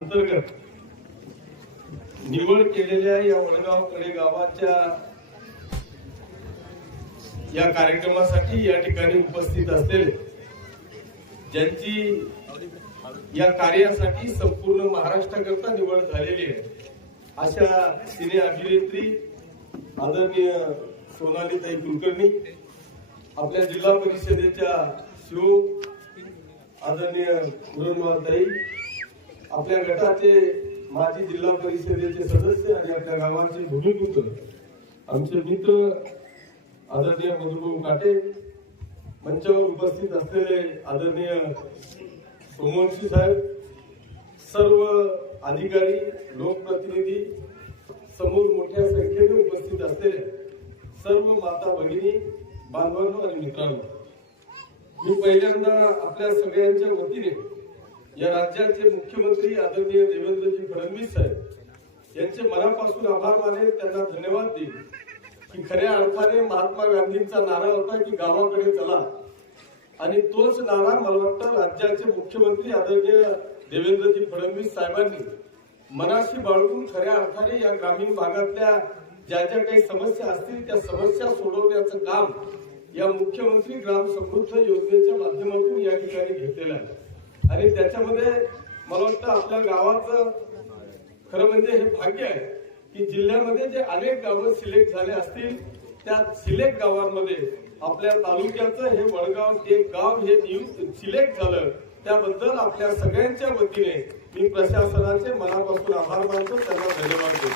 अंतर्गत निवड केलेल्या या वडगावकडे गावाच्या या कार्यक्रमासाठी या ठिकाणी उपस्थित असलेले ज्यांची या कार्यासाठी संपूर्ण महाराष्ट्राकरता निवड झालेली आहे अशा सिने अभिनेत्री आदरणीय सोनालीताई कुलकर्णी आपल्या जिल्हा परिषदेच्या शिव आदरणीय ताई आपल्या गटाचे माजी जिल्हा परिषदेचे सदस्य आणि आपल्या गावाचे भूमिपुत्र आमचे मित्र आदरणीय मधुभाऊ काटे मंचावर उपस्थित असलेले आदरणीय सोमवंशी साहेब सर्व अधिकारी लोकप्रतिनिधी समोर मोठ्या संख्येने उपस्थित असलेले सर्व माता भगिनी बांधवांनो आणि मित्रांनो मी पहिल्यांदा आपल्या सगळ्यांच्या वतीने या राज्याचे मुख्यमंत्री आदरणीय देवेंद्रजी फडणवीस साहेब यांचे मनापासून आभार मानेल त्यांना धन्यवाद देईल की खऱ्या अर्थाने महात्मा गांधींचा नारा होता की गावाकडे चला. आणि तोच नारा मला वाटतं राज्याचे मुख्यमंत्री आदरणीय देवेंद्रजी फडणवीस साहेबांनी मनाशी बाळगून खऱ्या अर्थाने या ग्रामीण भागातल्या ज्या ज्या काही समस्या असतील त्या समस्या सोडवण्याचं काम या मुख्यमंत्री ग्राम समृद्ध योजनेच्या माध्यमातून या ठिकाणी घेतलेलं आहे. आणि त्याच्यामध्ये मला वाटतं आपल्या गावाचं खरं म्हणजे हे भाग्य आहे की जिल्ह्यामध्ये जे अनेक गावं सिलेक्ट झाले असतील त्या सिलेक्ट गावांमध्ये आपल्या तालुक्याचं हे वडगाव एक गाव हे सिलेक्ट झालं त्याबद्दल आपल्या सगळ्यांच्या वतीने मी प्रशासनाचे मनापासून आभार मानतो त्यांना धन्यवाद देतो.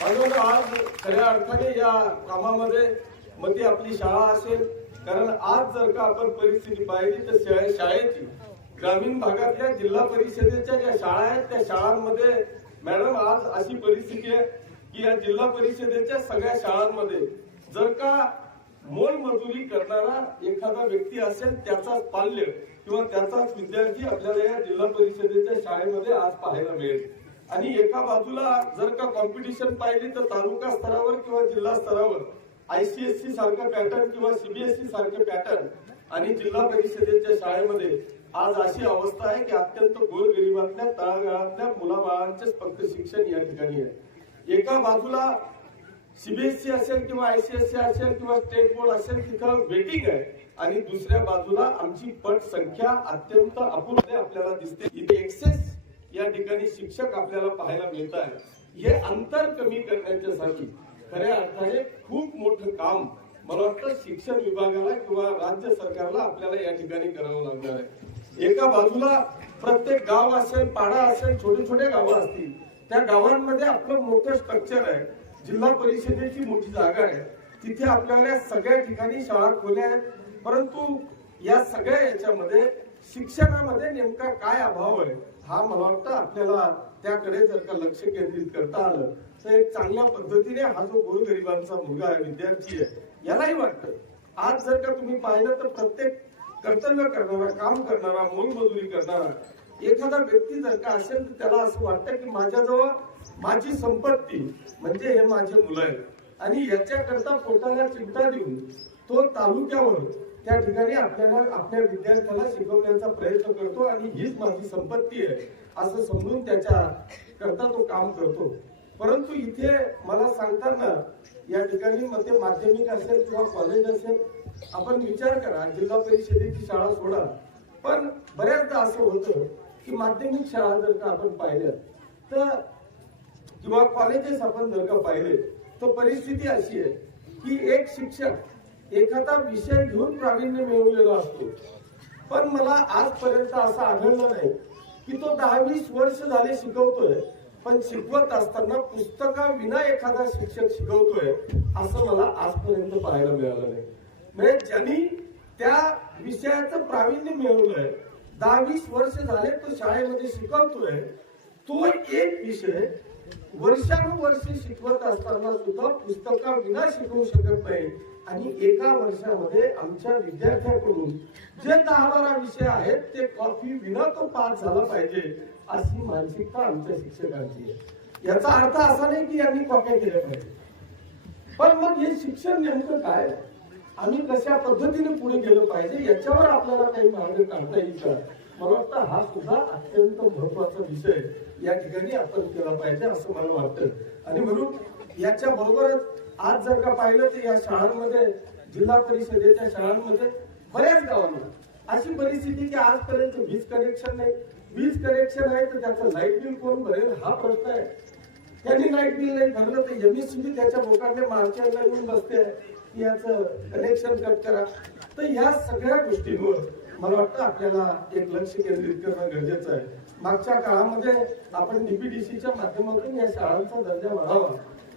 म्हणून आज खऱ्या अर्थाने या कामामध्ये मग ती आपली शाळा असेल कारण आज जर का आपण परिस्थिती पाहिली तर शाळेची ग्रामीण भागातल्या जिल्हा परिषदेच्या ज्या शाळा आहेत त्या शाळांमध्ये मॅडम आज अशी परिस्थिती आहे की या जिल्हा परिषदेच्या सगळ्या शाळांमध्ये जर का मोलमजुरी करणारा एखादा व्यक्ती असेल त्याचाच पाल्य किंवा त्याचाच विद्यार्थी आपल्याला या जिल्हा परिषदेच्या शाळेमध्ये आज पाहायला मिळेल. आणि एका बाजूला जर का कॉम्पिटिशन पाहिली तर तालुका स्तरावर किंवा जिल्हा स्तरावर आयसीएससी सारखं पॅटर्न किंवा सीबीएसई सारखे पॅटर्न आणि जिल्हा परिषदेच्या शाळेमध्ये आज अशी अवस्था आहे की अत्यंत गोरगरिबातल्या तळागाळातल्या मुलाबाळांचे फक्त शिक्षण या ठिकाणी आहे. एका बाजूला सीबीएसई असेल किंवा आयसीएससी असेल किंवा स्टेट बोर्ड असेल तिथं वेटिंग आहे. आणि दुसऱ्या बाजूला आमची पट संख्या अत्यंत अपुरते आपल्याला दिसते. इथे एक्सेस या ठिकाणी शिक्षक आपल्याला पाहायला मिळत आहे. हे अंतर कमी करण्याच्यासाठी खऱ्या अर्थाने खूप मोठं काम मला वाटतं शिक्षण विभागाला किंवा राज्य सरकारला आपल्याला या ठिकाणी करावं लागणार आहे. एका बाजूला प्रत्येक गाव असेल पाडा असेल छोटे छोटे गावं असतील. त्या गावांमध्ये आपलं मोठं स्ट्रक्चर आहे. जिल्हा परिषदेची मोठी जागा आहे. तिथे आपल्याला सगळ्या ठिकाणी शाळा खोल्या आहेत. परंतु या सगळ्या याच्यामध्ये शिक्षणामध्ये नेमका काय अभाव आहे हा मला वाटतं आपल्याला त्याकडे जर का लक्ष केंद्रित करता आलं तर एक चांगल्या पद्धतीने हा जो गोरगरिबांचा मुलगा आहे विद्यार्थी आहे यालाही वाटतं. आज जर का तुम्ही पाहिलं तर प्रत्येक कर्तव्य करणारा काम करणारा मोलमजुरी करणारा एखादा व्यक्ती जर का असेल तर त्याला असं वाटतं की माझ्याजवळ माझी संपत्ती म्हणजे हे माझे मुलं आहेत. आणि याच्याकरता पोटाला चिंता देऊन तो तालुक्यावर त्या ठिकाणी आपल्याला आपल्या विद्यार्थ्याला शिकवण्याचा प्रयत्न करतो आणि हीच माझी संपत्ती आहे असं समजून त्याच्या करता तो काम करतो. परंतु इथे मला सांगताना या ठिकाणी मग ते माध्यमिक असेल किंवा कॉलेज असेल आपण विचार करा जिल्हा परिषदेची शाळा सोडा. पण बऱ्याचदा असं होतं की माध्यमिक शाळा जर का आपण पाहिल्या तर किंवा कॉलेजेस आपण जर का पाहिले तर परिस्थिती अशी आहे की एक शिक्षक एखादा विषय घेऊन प्रावीण्य मिळवलेला असतो. पण मला आजपर्यंत असं आढळलं नाही की तो दहा वीस वर्ष झाले शिकवतोय पण शिकवत असताना पुस्तकाविना एखादा शिक्षक शिकवतोय असं मला आजपर्यंत पाहायला मिळालं नाही. म्हणजे ज्यांनी त्या विषयाचं प्रावीण्य मिळवलंय दहा वीस वर्ष झाले तो शाळेमध्ये शिकवतोय तो एक विषय वर्षानुवर्ष शिकवत असताना सुद्धा पुस्तका विना शिकवू शकत नाही. आणि एका वर्षामध्ये आमच्या विद्यार्थ्याकडून जे दहा बारा विषय आहेत ते कॉपी विना तो पास झाला पाहिजे अशी मानसिकता आमच्या शिक्षकांची आहे. याचा अर्थ असा नाही की यांनी कॉप्या केल्या पाहिजे. पण मग हे शिक्षण नेमकं काय आम्ही कशा पद्धतीने पुढे गेलं पाहिजे याच्यावर आपल्याला काही मार्ग काढता येईल का? मला वाटतं हा सुद्धा अत्यंत महत्त्वाचा विषय या ठिकाणी आपण केला पाहिजे असं मला वाटतं. आणि म्हणून याच्या बरोबरच आज जर का पाहिलं तर या शाळांमध्ये जिल्हा परिषदेच्या शाळांमध्ये बऱ्याच गावांना अशी परिस्थिती की आजपर्यंत वीज कनेक्शन नाही. वीज कनेक्शन आहे तर त्याचं लाइट बिल कोण भरेल? हा प्रश्न आहे. त्यांनी लाइट बिल नाही? भरलं तर एमएससीबी त्याच्या लोकांना मार्चाला येऊन बसते. याचं कनेक्शन कट करा. तर या सगळ्या गोष्टींवर मला वाटतं आपल्याला एक लक्ष केंद्रित करणं गरजेचं आहे. मागच्या काळामध्ये आपण डीपीडीसीच्या माध्यमातून या शाळांचा दर्जा वाढावा.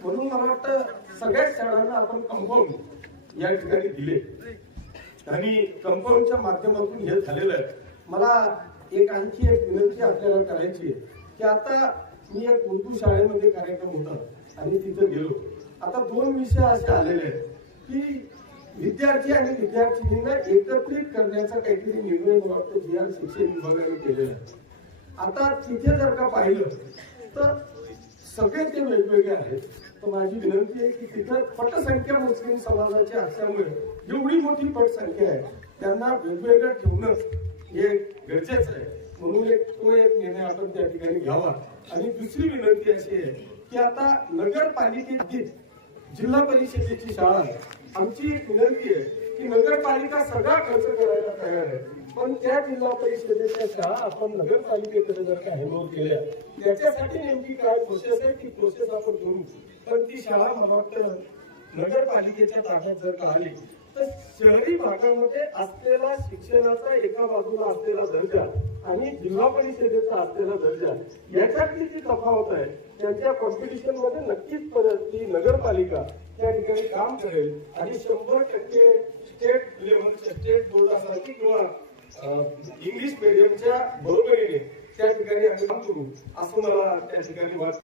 म्हणून मला वाटतं सगळ्याच शाळांना आपण कंपाऊंड या ठिकाणी दिले. आणि कंपाऊंडच्या माध्यमातून हे झालेलं आहे. मला एक आणखी एक विनंती आपल्याला करायची आहे. की आता मी एक उर्दू शाळेमध्ये कार्यक्रम होता आणि तिथं गेलो आता दोन विषय असे आलेले आहेत की विद्यार्थी आणि विद्यार्थिनींना एकत्रित करण्याचा काहीतरी निर्णय वाटतो वाटतं बिहार शिक्षण विभागाने केलेला आहे. आता तिथे जर का पाहिलं तर सगळे ते वेगवेगळे आहेत. तर माझी विनंती आहे की तिथं पटसंख्या मुस्लिम समाजाची असल्यामुळे एवढी मोठी पटसंख्या आहे त्यांना वेगवेगळं ठेवणं हे गरजेचं आहे. म्हणून एक तो एक निर्णय आपण त्या ठिकाणी घ्यावा. आणि दुसरी विनंती अशी आहे की आता नगरपालिकेतील जिल्हा परिषदेची शाळा आहे. आमची एक विनंती आहे की नगरपालिका सगळा खर्च करायला तयार आहे. पण त्या जिल्हा परिषदेच्या शाळा आपण नगरपालिकेकडे जर का हँडओव्हर केल्या त्याच्यासाठी नेमकी काय प्रोसेस आहे? ती प्रोसेस आपण करू. पण ती शाळा मला वाटतं नगरपालिकेच्या ताब्यात जर का आली तर शहरी भागामध्ये असलेला शिक्षणाचा एका बाजूला असलेला दर्जा आणि जिल्हा परिषदेचा असलेला दर्जा याच्यातली जी तफावत आहे त्यांच्या कॉम्पिटिशनमध्ये नक्कीच परत ती नगरपालिका त्या ठिकाणी काम करेल. आणि शंभर टक्के स्टेट लेवलच्या स्टेट बोर्डासाठी किंवा इंग्लिश मिडियमच्या बरोबरीने त्या ठिकाणी आम्ही काम करू असं मला त्या ठिकाणी वाटतं.